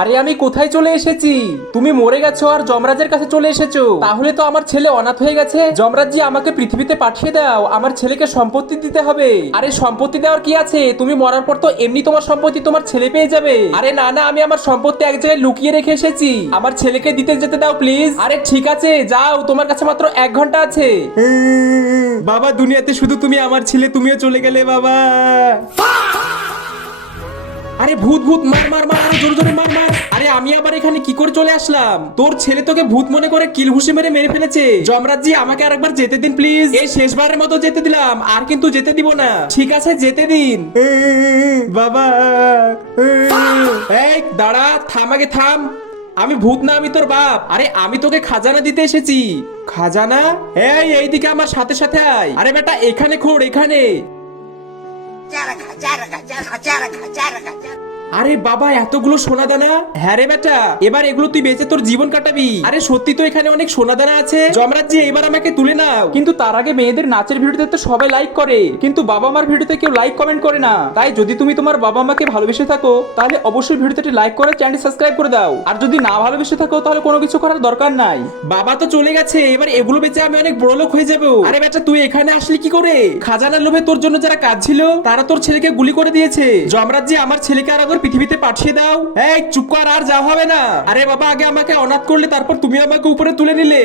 আরে আমি কোথায় চলে এসেছি? তুমি মরে গেছো আর যমরাজের কাছে চলে এসেছো। তাহলে তো আমার ছেলে অনাথ হয়ে গেছে। যমরাজ জি আমাকে পৃথিবীতে পাঠিয়ে দাও, আমার ছেলেকে সম্পত্তি দিতে হবে। আরে সম্পত্তি দেওয়ার কি আছে? তুমি মরার পর তো এমনি তোমার সম্পত্তি তোমার ছেলে পেয়ে যাবে। আরে না না, আমি আমার সম্পত্তি এক জায়গায় লুকিয়ে রেখে এসেছি, আমার ছেলেকে দিতে যেতে দাও প্লিজ। আরে ঠিক আছে যাও, তোমার কাছে মাত্র 1 ঘন্টা আছে। বাবা দুনিয়াতে শুধু তুমি আমার ছেলে, তুমিও চলে গেলে বাবা। আরে ভূত ভূত, মার মার মার, আরে জোরে জোরে মার মার। আরে আমি আবার এখানে কি করে চলে আসলাম? তোর ছেলে তোকে ভূত মনে করে কিল ঘুষি মেরে ফেলেছে। যমরাজ জি আমাকে আরেকবার যেতে দিন প্লিজ, এই শেষবারের মতো যেতে দিলাম, আর কিন্তু যেতে দিব না। ঠিক আছে যেতে দিন বাবা। এই দাঁড়া, থাম আগে থাম। আমি ভূত না, আমি তোর বাপ। আরে আমি তোকে খাজানা দিতে এসেছি। খাজানা? এইদিকে আমার সাথে সাথে আয়। আরে বেটা এখানে খোঁড়, এখানে। আরে বাবা এতগুলো সোনা দানা? হ্যাঁ রে বেটা, এবার এগুলো তুই বেচে তোর জীবন কাটাবি। আরে সত্যি তো এখানে অনেক সোনা দানা আছে। যমরাজ জি এবার আমাকে তুলে নাও। কিন্তু তার আগে মেয়েদের নাচের ভিডিওতে তো সবাই লাইক করে, কিন্তু বাবা মার ভিডিওতে কেউ লাইক কমেন্ট করে না। তাই যদি তুমি তোমার বাবা মাকে ভালোবেসে থাকো তাহলে অবশ্যই ভিডিওতে লাইক করে চ্যানেল সাবস্ক্রাইব করে দাও। আর যদি না ভালোবেসে থাকো তাহলে কোনো কিছু করার দরকার নাই। বাবা তো চলে গেছে, এবার এগুলো বেচে আমি অনেক বড় লোক হয়ে যাবো। আরে বেটা তুই এখানে আসলি কি করে? খাজানার লোভে তোর জন্য যারা কাজ ছিল তারা তোর ছেলেকে গুলি করে দিয়েছে। যমরাজ জি আমার ছেলেকে আর একবার পৃথিবীতে পাঠিয়ে দাও। এই চুপ কর, আর যা হবে না। আরে বাবা আগে আমাকে অনাথ করলে, তারপর তুমি আমাকে উপরে তুলে নিলে।